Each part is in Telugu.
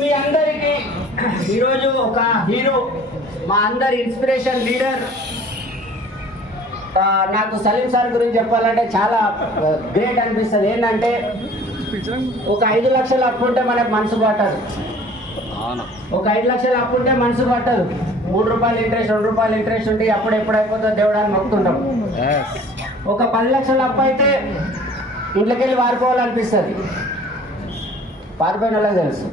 మీ అందరికీ ఈరోజు ఒక హీరో, మా అందరి ఇన్స్పిరేషన్ లీడర్, నాకు సలీం సార్ గురించి చెప్పాలంటే చాలా గ్రేట్ అనిపిస్తుంది. ఏంటంటే ఒక 5 లక్షలు అప్పు ఉంటే మనకు మనసు పట్టదు. ఒక 5 లక్షలు అప్పు ఉంటే మనసు పట్టదు. 3 రూపాయలు ఇంట్రెస్ట్, 2 రూపాయలు ఇంట్రెస్ట్ ఉంటే అప్పుడు ఎప్పుడైపోతుందో దేవుడాన్ని మొక్కుతుంటాం. ఒక 10 లక్షల అప్పు అయితే ఇంట్లోకి వెళ్ళి వారిపోవాలనిపిస్తుంది. పారిపోయిన వాళ్ళకి తెలుసు,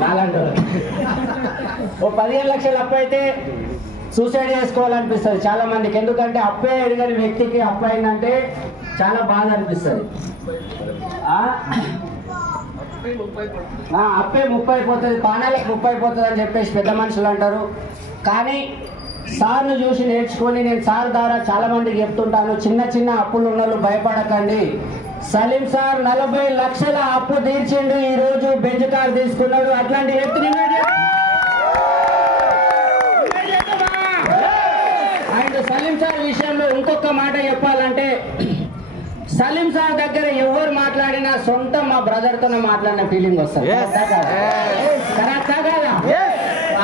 నాలాంటి ఓ 15 లక్షల అప్పు అయితే సూసైడ్ చేసుకోవాలనిపిస్తుంది చాలా మందికి. ఎందుకంటే అప్పే ఎడగని వ్యక్తికి అప్పు అయిందంటే చాలా బాధ అనిపిస్తుంది. అప్పే 30 అయిపోతుంది, పానాలకు 30 అయిపోతుంది అని చెప్పేసి పెద్ద మనుషులు అంటారు. కానీ సార్ను చూసి నేర్చుకొని నేను సార్ ద్వారా చాలా మందికి చెప్తుంటాను, చిన్న చిన్న అప్పులు ఉన్న వాళ్ళు భయపడకండి. సలీం సార్ 40 లక్షల అప్పు తీర్చిండు, ఈ రోజు బెంజ్ కార్ తీసుకున్నాడు. అట్లాంటి వ్యక్తిని అండ్ సలీం సార్ విషయంలో ఇంకొక మాట చెప్పాలంటే, సలీం సార్ దగ్గర ఎవరు మాట్లాడినా సొంత మా బ్రదర్తో మాట్లాడిన ఫీలింగ్ వస్తుంది. కరెక్టా కాదా?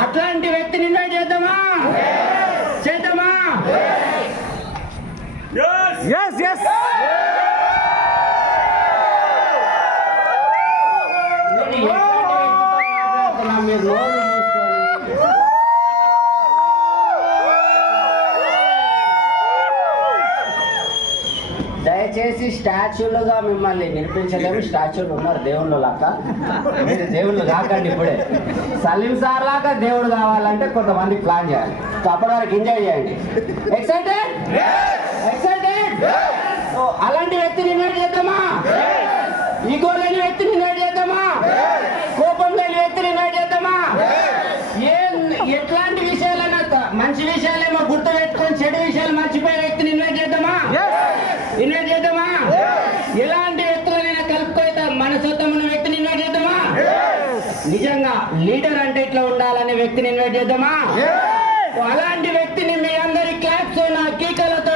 అట్లాంటి వ్యక్తిని ఇన్వైట్ చేద్దామా? చేద్దామా? మీరు నోరు దయచేసి స్టాచ్యూలుగా మిమ్మల్ని నిరూపించలేము. స్టాచ్యూలు ఉన్నారు దేవుళ్ళు లాగా, మీరు దేవుళ్ళు కాకండి. ఇప్పుడే సలీం సార్ లాగా దేవుడు కావాలంటే కొంతమంది ప్లాన్ చేయాలి. అప్పటి వరకు ఎంజాయ్ చేయండి. ఎక్సైటెడ్? ఎక్సైటెడ్? అలాంటి వ్యక్తిని ఇన్వైట్ చేద్దామా? ఈగో లేని వ్యక్తిని ఇన్వైట్ చేద్దామా? కోపం లేని వ్యక్తిని ఇన్వైట్ చేద్దామా? ఎట్లాంటి విషయాలైనా మంచి విషయాలేమో గుర్తు పెట్టుకొని చెడు విషయాలు మర్చిపోయే వ్యక్తిని ఇన్వైట్ చేద్దామా? ఇన్వైట్ చేద్దామా? ఎలాంటి వ్యక్తులైనా కలుపుకోతా మన సొంతం ఉన్న వ్యక్తిని ఇన్వైట్ చేద్దామా? నిజంగా లీడర్ అంటే ఇట్లా ఉండాలనే వ్యక్తిని ఇన్వైట్ చేద్దామా? అలాంటి వ్యక్తిని మీ అందరి క్లాప్స్ నా కీకలతో